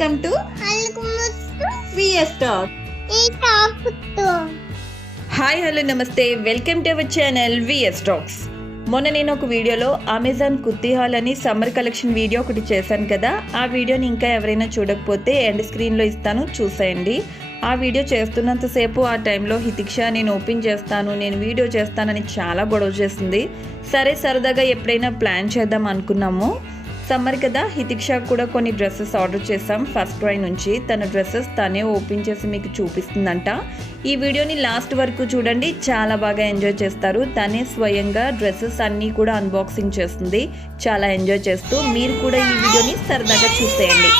Welcome to VS talk. Hi hello నమస్తే, welcome to our channel VS talks. మొన్న నేను ఒక వీడియోలో అమెజాన్ కుర్తీ హాల్ అని సమ్మర్ కలెక్షన్ వీడియో ఒకటి చేశాను కదా. ఆ వీడియోని ఇంకా ఎవరైనా చూడకపోతే ఎండ్ స్క్రీన్లో ఇస్తాను, చూసేయండి. ఆ వీడియో చేస్తున్నంతసేపు ఆ టైంలో హితిక్ష నేను ఓపెన్ చేస్తాను, నేను వీడియో చేస్తానని చాలా గొడవ చేసింది. సరే సరదాగా ఎప్పుడైనా ప్లాన్ చేద్దాం అనుకున్నాము. సమ్మర్ కదా, హితిక్ష కూడా కొన్ని డ్రెస్సెస్ ఆర్డర్ చేసాం ఫస్ట్ క్రై నుంచి. తన డ్రెస్సెస్ తనే ఓపెన్ చేసి మీకు చూపిస్తుందంట. ఈ వీడియోని లాస్ట్ వరకు చూడండి, చాలా బాగా ఎంజాయ్ చేస్తారు. తనే స్వయంగా డ్రెస్సెస్ అన్నీ కూడా అన్బాక్సింగ్ చేస్తుంది, చాలా ఎంజాయ్ చేస్తూ. మీరు కూడా ఈ వీడియోని సరదాగా చూసేయండి.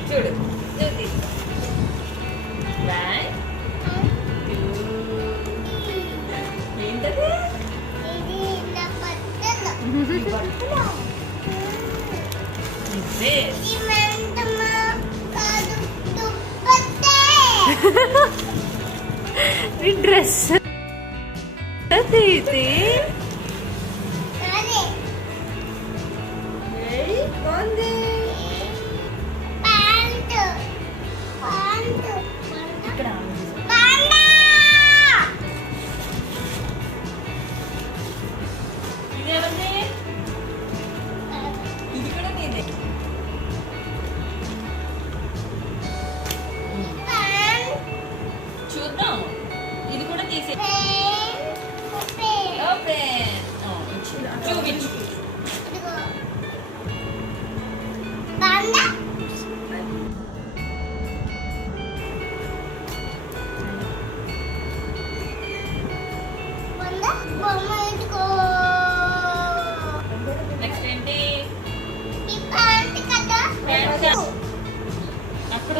చూడు డ్రెస్ ఇది చూద్దాం, ఇది కూడా తీసే చూపించు. నెక్స్ట్ ఏంటి? అక్కడ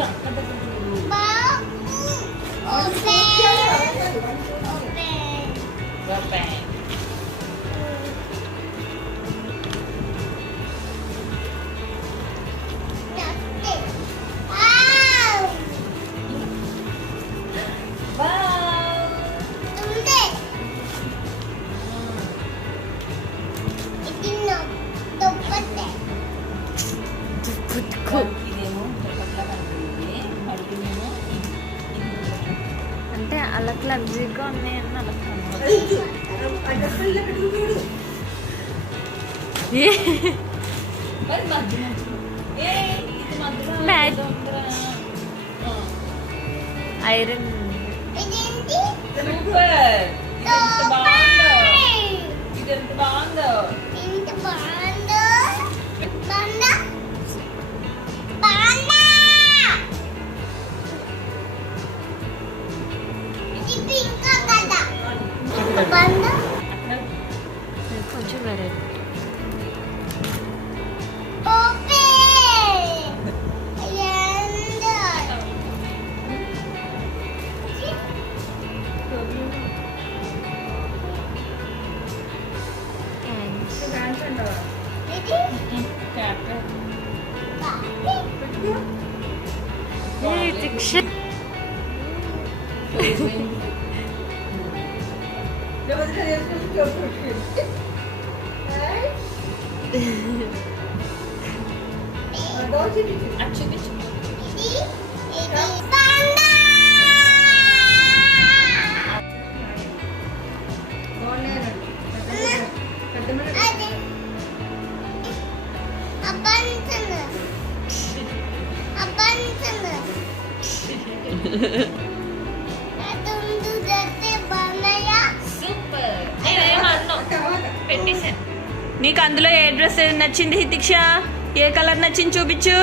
అంటే అలా క్లబ్జీగా ఉన్నాయని ఐరన్ కొంచెం వెరైటీ. చూపించు. నీకు అందులో ఏ డ్రెస్ నచ్చింది హితిక్ష? ఏ కలర్ నచ్చింది చూపించు.